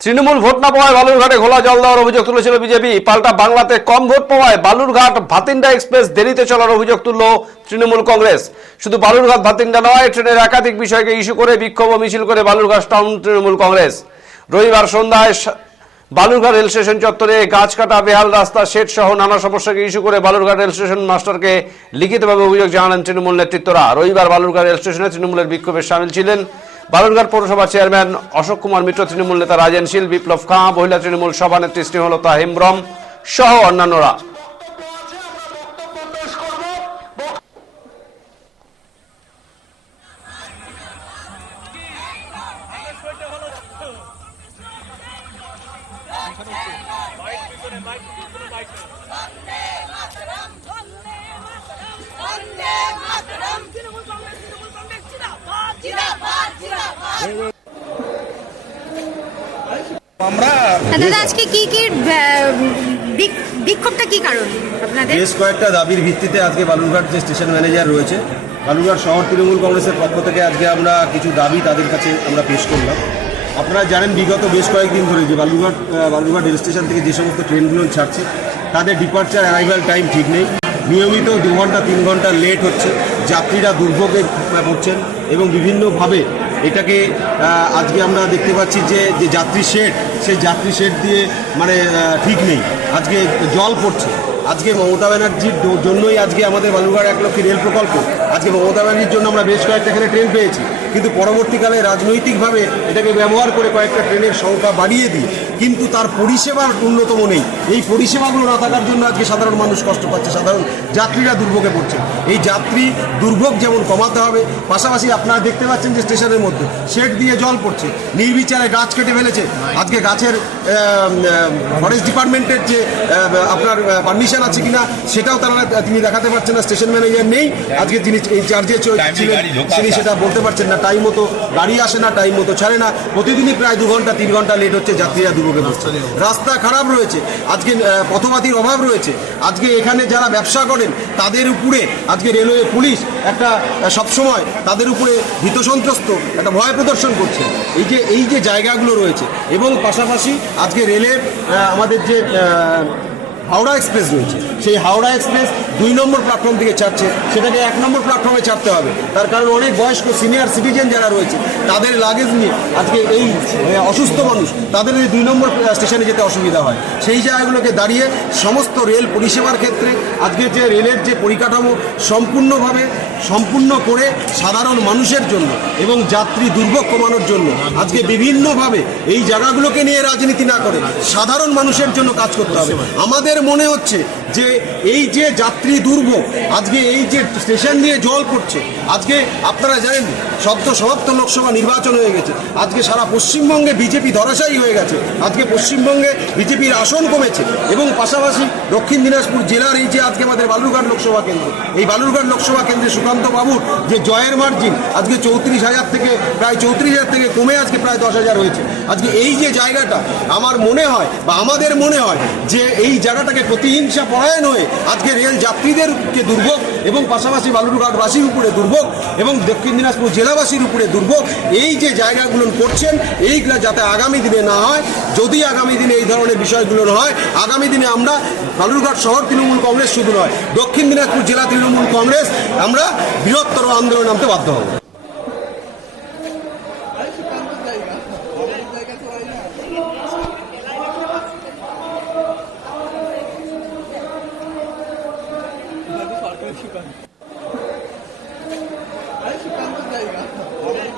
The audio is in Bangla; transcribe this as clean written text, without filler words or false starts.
তৃণমূল ভোট না পাওয়ায় বালুরঘাটে ঘোলা জল দেওয়ার অভিযোগ তুলেছিল বিজেপি। পাল্টা বাংলাতে কম ভোট পাওয়ায় বালুরঘাট ভাতিন্ডা এক্সপ্রেস দেরিতে চলার অভিযোগ তুলল তৃণমূল কংগ্রেস। শুধু বালুরঘাট ভাতিন্ডা নয়, ট্রেনের একাধিক বিষয়কে ইস্যু করে বিক্ষোভ ও মিছিল করে বালুরঘাট টাউন তৃণমূল কংগ্রেস। রবিবার সন্ধ্যায় বালুরঘাট রেল স্টেশন চত্বরে গাছ কাটা, বেহাল রাস্তা, শেড সহ নানা সমস্যাকে ইস্যু করে বালুরঘাট রেল স্টেশন মাস্টারকে লিখিতভাবে অভিযোগ জানালেন তৃণমূল নেতৃত্বরা। রবিবার বালুরঘাট রেল স্টেশনে তৃণমূলের বিক্ষোভে সামিল ছিলেন বালুরঘাট পৌরসভার চেয়ারম্যান অশোক কুমার মিত্র, তৃণমূল নেতা রাজেন শীল, বিপ্লব খাঁ, মহিলা তৃণমূল সভানেত্রী স্নেহলতা হেমব্রম সহ অন্যান্যরা। দাদা, আজকে কি বিক্ষোভটা কি কারণ আপনাদের? বেশ কয়েকটা দাবির ভিত্তিতে আজকে বালুরঘাট যে স্টেশন ম্যানেজার রয়েছে, বালুরঘাট শহর তৃণমূল কংগ্রেসের পক্ষ থেকে আজকে আমরা কিছু দাবি তাদের কাছে আমরা পেশ করলাম। আপনারা জানেন বিগত বেশ কয়েকদিন ধরে যে বালুরঘাট রেল স্টেশন থেকে যে সমস্ত ট্রেনগুলো ছাড়ছে তাদের ডিপার্চার অ্যারাইভাল টাইম ঠিক নেই। নিয়মিত 2 ঘন্টা 3 ঘন্টা লেট হচ্ছে, যাত্রীরা দুর্ভোগে পড়ছেন এবং বিভিন্নভাবে এটাকে আজকে আমরা দেখতে পাচ্ছি যে যাত্রী শেড, সেই যাত্রী শেড দিয়ে মানে ঠিক নেই, আজকে জল পড়ছে। আজকে মমতা ব্যানার্জির জন্যই আজকে আমাদের বালুরঘাট 1 লক্ষ রেল প্রকল্প, আজকে মমতা ব্যানার্জির জন্য আমরা বেশ কয়েকটা এখানে ট্রেন পেয়েছি, কিন্তু পরবর্তীকালে রাজনৈতিকভাবে এটাকে ব্যবহার করে কয়েকটা ট্রেনের সংখ্যা বাড়িয়ে দিই, কিন্তু তার পরিষেবার উন্নতম নেই। এই পরিষেবাগুলো না থাকার জন্য আজকে সাধারণ মানুষ কষ্ট পাচ্ছে, সাধারণ যাত্রীরা দুর্ভোগে পড়ছে। এই যাত্রী দুর্ভোগ যেমন কমাতে হবে, পাশাপাশি আপনারা দেখতে পাচ্ছেন যে স্টেশনের মধ্যে শেড দিয়ে জল পড়ছে, নির্বিচারে গাছ কেটে ফেলেছে। আজকে গাছের ফরেস্ট ডিপার্টমেন্টের যে আপনার পারমিশন আছে কিনা সেটাও তিনি দেখাতে পারছেন না। স্টেশন ম্যানেজার নেই, আজকে যিনি এই চার্জে ছিলেন তিনি সেটা বলতে পারছেন না। টাইম মতো গাড়ি আসে না, টাইম মতো ছাড়ে না, প্রতিদিনই প্রায় 2 ঘন্টা 3 ঘন্টা লেট হচ্ছে, যাত্রীরা দুর্ভোগে পড়ছে। রাস্তা খারাপ রয়েছে, আজকে পথবাতির অভাব রয়েছে। আজকে এখানে যারা ব্যবসা করেন তাদের উপরে আজকে রেলওয়ে পুলিশ একটা সবসময় তাদের উপরে ভীতসন্ত্রস্ত একটা ভয় প্রদর্শন করছে। এই যে জায়গাগুলো রয়েছে এবং পাশাপাশি আজকে রেলের আমাদের যে হাওড়া এক্সপ্রেস রয়েছে, সেই হাওড়া এক্সপ্রেস 2 নম্বর প্ল্যাটফর্ম থেকে ছাড়ছে, সেটাকে 1 নম্বর প্ল্যাটফর্মে ছাড়তে হবে। তার কারণ অনেক বয়স্ক সিনিয়র সিটিজেন যারা রয়েছে তাদের লাগেজ নিয়ে আজকে এই অসুস্থ মানুষ তাদের এই 2 নম্বর স্টেশনে যেতে অসুবিধা হয়। সেই জায়গাগুলোকে দাঁড়িয়ে সমস্ত রেল পরিষেবার ক্ষেত্রে আজকে যে রেলের যে পরিকাঠামো সম্পূর্ণ করে সাধারণ মানুষের জন্য এবং যাত্রী দুর্ভোগ কমানোর জন্য আজকে বিভিন্নভাবে এই জায়গাগুলোকে নিয়ে রাজনীতি না করে সাধারণ মানুষের জন্য কাজ করতে হবে। আমাদের মনে হচ্ছে যে এই যে যাত্রী দুর্ভোগ, আজকে এই যে স্টেশন দিয়ে জল পড়ছে, আজকে আপনারা জানেন সদ্য সমাপ্ত লোকসভা নির্বাচন হয়ে গেছে, আজকে সারা পশ্চিমবঙ্গে বিজেপি ধরাশায়ী হয়ে গেছে, আজকে পশ্চিমবঙ্গে বিজেপির আসন কমেছে এবং পাশাপাশি দক্ষিণ দিনাজপুর জেলার এই যে আজকে আমাদের বালুরঘাট লোকসভা কেন্দ্র, এই বালুরঘাট লোকসভা কেন্দ্রে সুকান্ত বাবুর যে জয়ের মার্জিন আজকে 34,000 থেকে প্রায় 34,000 থেকে কমে আজকে প্রায় 10,000 হয়েছে। আজকে এই যে জায়গাটা আমার মনে হয় বা আমাদের মনে হয় যে এই জায়গাটাকে প্রতিহিংসা পরায়ণ হয়ে আজকে রেল যাত্রীদেরকে দুর্ভোগ এবং পাশাপাশি বালুরঘাটবাসীর উপরে দুর্ভোগ এবং দক্ষিণ দিনাজপুর জেলাবাসীর উপরে দুর্ভোগ, এই যে জায়গাগুলো করছেন এইগুলো যাতে আগামী দিনে না হয়, যদি আগামী দিনে এই ধরনের বিষয়গুলো হয়, আগামী দিনে আমরা বালুরঘাট শহর তৃণমূল কংগ্রেস শুধু নয়, দক্ষিণ দিনাজপুর জেলা তৃণমূল কংগ্রেস আমরা বৃহত্তর আন্দোলনে নামতে বাধ্য হব। সরকারি